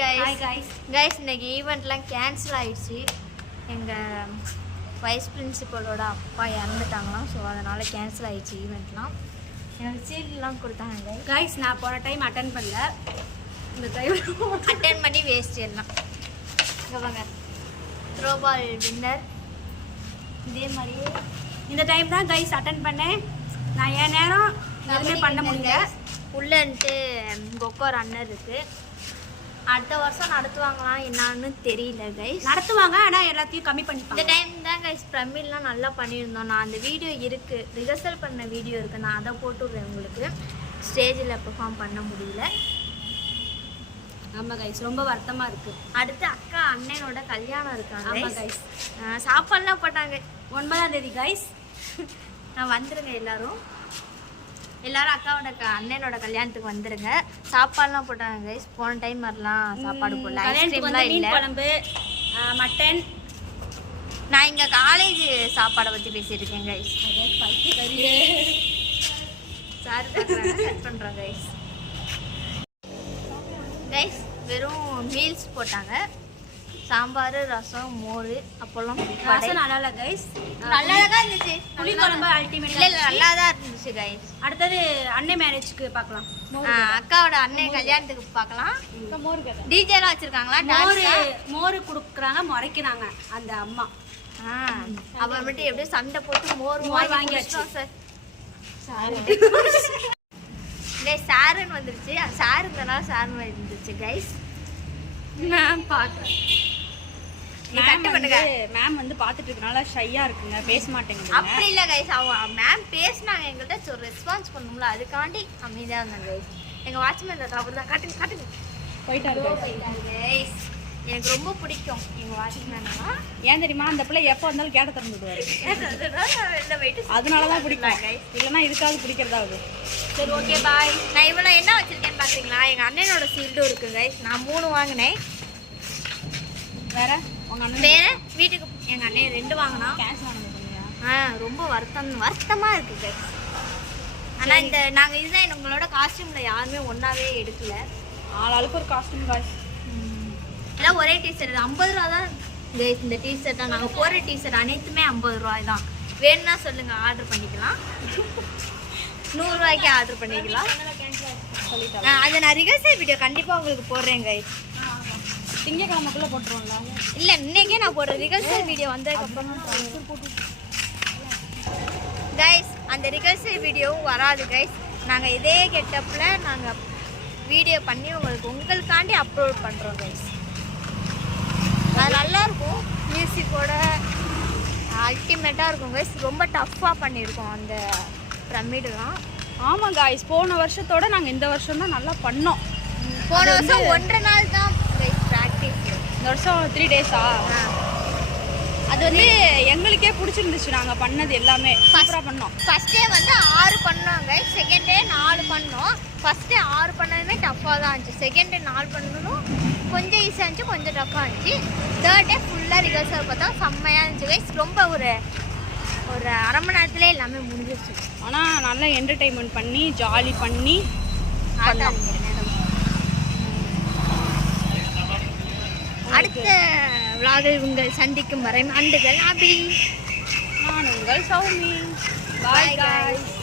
guys இன்னைக்கு ஈவெண்ட்லாம் cancel ஆயிடுச்சு. எங்கள் வைஸ் பிரின்சிபலோட அப்பா இறந்துட்டாங்களாம். ஸோ அதனால் கேன்சல் ஆயிடுச்சு ஈவெண்ட்லாம். எனக்கு சீட்லாம் கொடுத்தாங்க கைஸ். நான் போன டைம் அட்டன் பண்ணல, இந்த டைம் அட்டன் பண்ணி வேஸ்ட் எல்லாம். இங்கே வாங்க, த்ரோபால் வின்னர். இதே மாதிரியே இந்த டைம் தான் கைஸ் அட்டன் பண்ணேன். நான் என் நேரம் எதுவுமே பண்ண முடியல. உள்ளன்ட்டு கொக்கோ ரன்னர் இருக்குது. அடுத்த வருஷம் நடத்துவாங்களாம் என்னான்னு தெரியல கைஸ். நடத்துவாங்க, ஆனால் எல்லாத்தையும் கம்மி பண்ணிப்பாங்க. இந்த டைம் தான் கைஸ் பிரமிழ்லாம் நல்லா பண்ணியிருந்தோம். நான் அந்த வீடியோ இருக்குது, ரிஹர்சல் பண்ண வீடியோ இருக்குது, நான் அதை போட்டுவிடுறேன் உங்களுக்கு. ஸ்டேஜில் பெர்ஃபார்ம் பண்ண முடியல. ஆமாம் கைஸ், ரொம்ப வருத்தமாக இருக்குது. அடுத்து அக்கா அண்ணனோட கல்யாணம் இருக்காங்க. ஆமாம் கைஸ், சாப்பாடுலாம் போட்டாங்க 9ஆம் தேதி கைஸ். நான் வந்துடுங்க எல்லாரும் அக்காவோட அண்ணனோட கல்யாணத்துக்கு வந்துடுங்க. சாப்பாடுலாம் போட்டாங்க கைஸ். போன டைம் வரலாம் சாப்பாடு போடல. ஐஸ்கிரீம்லாம் இல்லை, குழம்பு, மட்டன். நான் இங்கே காலேஜ் சாப்பாடை பற்றி பேசியிருக்கேன் கைஸ். சார் கட் பண்ணுறோம் கைஸ். கைஸ் வெறும் மீல்ஸ் போட்டாங்க. சாம்பார், ரசம், மோர், அப்பளம். ரசம் நல்லா இல்லை கைஸ், நல்லா தான் இருந்துச்சு. புளி குழம்பு அல்டிமேட். இல்லை நல்லா தான் இருந்துச்சு கைஸ். அடுத்தது அண்ணன் மேரேஜ்க்கு பார்க்கலாம். அக்காவோட அண்ணன் கல்யாணத்துக்கு பார்க்கலாம். டிஜேலாம் வச்சிருக்காங்களா? மோர் கொடுக்குறாங்க, முறைக்கிறாங்க அந்த அம்மா. அப்புறமேட்டு எப்படியும் சண்டை போட்டு மோர் வாங்கி வச்சோம் சார். சாருன்னு வந்துருச்சு. சாருங்கனால சாருன்னு இருந்துச்சு கைஸ். மேம் பார்க்குறேன், மேம் வந்து பார்த்துட்டு இருக்கனால ஷையா இருக்குங்க, பேச மாட்டேங்குது. அப்படி இல்லை கைஸ், அவங்க மேம் பேசினாங்க எங்கள்கிட்ட, ரெஸ்பான்ஸ் பண்ணணும்ல, அதுக்காண்டி அமைதியாக இருந்தாங்க கைஸ். எங்கள் வாட்ச்மேன் அப்படி தான் காட்டுங்க போயிட்டாரு கைஸ். எனக்கு ரொம்ப பிடிக்கும் எங்கள் வாட்ச்மேனா. ஏன் தெரியுமா? அந்த பிள்ளை எப்போ வந்தாலும் கேட்ட திறந்துடுவாரு, அதனால தான் பிடிக்கும். இல்லைன்னா இதுக்காவது பிடிக்கிறதாவது. சரி ஓகே பாய். நான் இவ்வளோ என்ன வச்சுருக்கேன்னு பார்த்தீங்களா? எங்கள் அண்ணனோட சீல்டும் இருக்குது கைஸ். நான் 3 வாங்கினேன். வேற உங்கள் அண்ணன் வேறு வீட்டுக்கு எங்கள் அண்ணன் 2 வாங்கினா. கேஷ் வாங்கினீங்க? ரொம்ப வருத்தமாக இருக்குது கைஸ். ஆனால் இந்த நாங்கள் இதுதான் உங்களோட காஸ்டியூமில் யாருமே ஒன்றாவே எடுக்கல. ஆளாளுக்கு ஒரு காஸ்டியூம் காசு எல்லாம் ஒரே டிஷர்ட். 50 ரூபா தான் கைஸ் இந்த டிஷர்ட் தான். நாங்கள் போகிற டிஷர்ட் அனைத்துமே 50 ரூபாய் தான். வேணும்னா சொல்லுங்கள், ஆர்டர் பண்ணிக்கலாம். 100 ரூபாய்க்கு ஆர்டர் பண்ணிக்கலாம். அதை நான் ரிஹர்சல் வீடியோ கண்டிப்பாக உங்களுக்கு போடுறேன் கைஸ். திங்கக்கிழமைக்குள்ளே போட்டுருவோம்ல? இல்லை, இன்னைக்கே நான் போடுறேன். ரிஹர்சல் வீடியோ வந்ததுக்கப்புறம் கைஸ் அந்த ரிஹர்சல் வீடியோவும் வராது கைஸ். நாங்கள் இதே கெட்டப்பில் நாங்கள் வீடியோ பண்ணி உங்களுக்காண்டி அப்லோட் பண்ணுறோம் கைஸ். அது நல்லாயிருக்கும், மியூசிக்கோட அல்டிமேட்டாக இருக்கும் கைஸ். ரொம்ப டஃப்பாக பண்ணியிருக்கோம் அந்த பிரமிடுலாம். ஆமாம் கைஸ், போன வருஷத்தோட நாங்கள் இந்த வருஷம் தான் நல்லா பண்ணோம். போன வருஷம் 1.5 நாள் தான் கைஸ் ப்ராக்டிஸ். இந்த வருஷம் 3 டேஸா? அது வந்து எங்களுக்கே பிடிச்சிருந்துச்சு. நாங்கள் பண்ணது எல்லாமே சூப்பராக பண்ணோம். ஃபஸ்ட் டே வந்து 6 பண்ணோம் கைஸ். செகண்ட் டே 4 பண்ணோம். ஃபஸ்ட் டே 6 பண்ணதுமே டஃப்பாக தான் இருந்துச்சு. செகண்ட் டே 4 பண்ணணும் கொஞ்சம் ஈஸியாக இருந்துச்சு, கொஞ்சம் டஃப்பாக இருந்துச்சு. தேர்ட் டே ஃபுல்லாக ரிஹர்சல் பார்த்தா செம்மையாக இருந்துச்சு கைஸ். ரொம்ப ஒரு 1/2 மணி நேரத்துலேயே எல்லாமே முடிஞ்சிருச்சு. ஆனால் நல்லா என்டர்டெயின்மெண்ட் பண்ணி ஜாலி பண்ணி அடுத்த விழாவில் உங்கள் சந்திக்கும் வரை அண்டுகள் அபி. நான் உங்கள் சௌமி. Bye guys.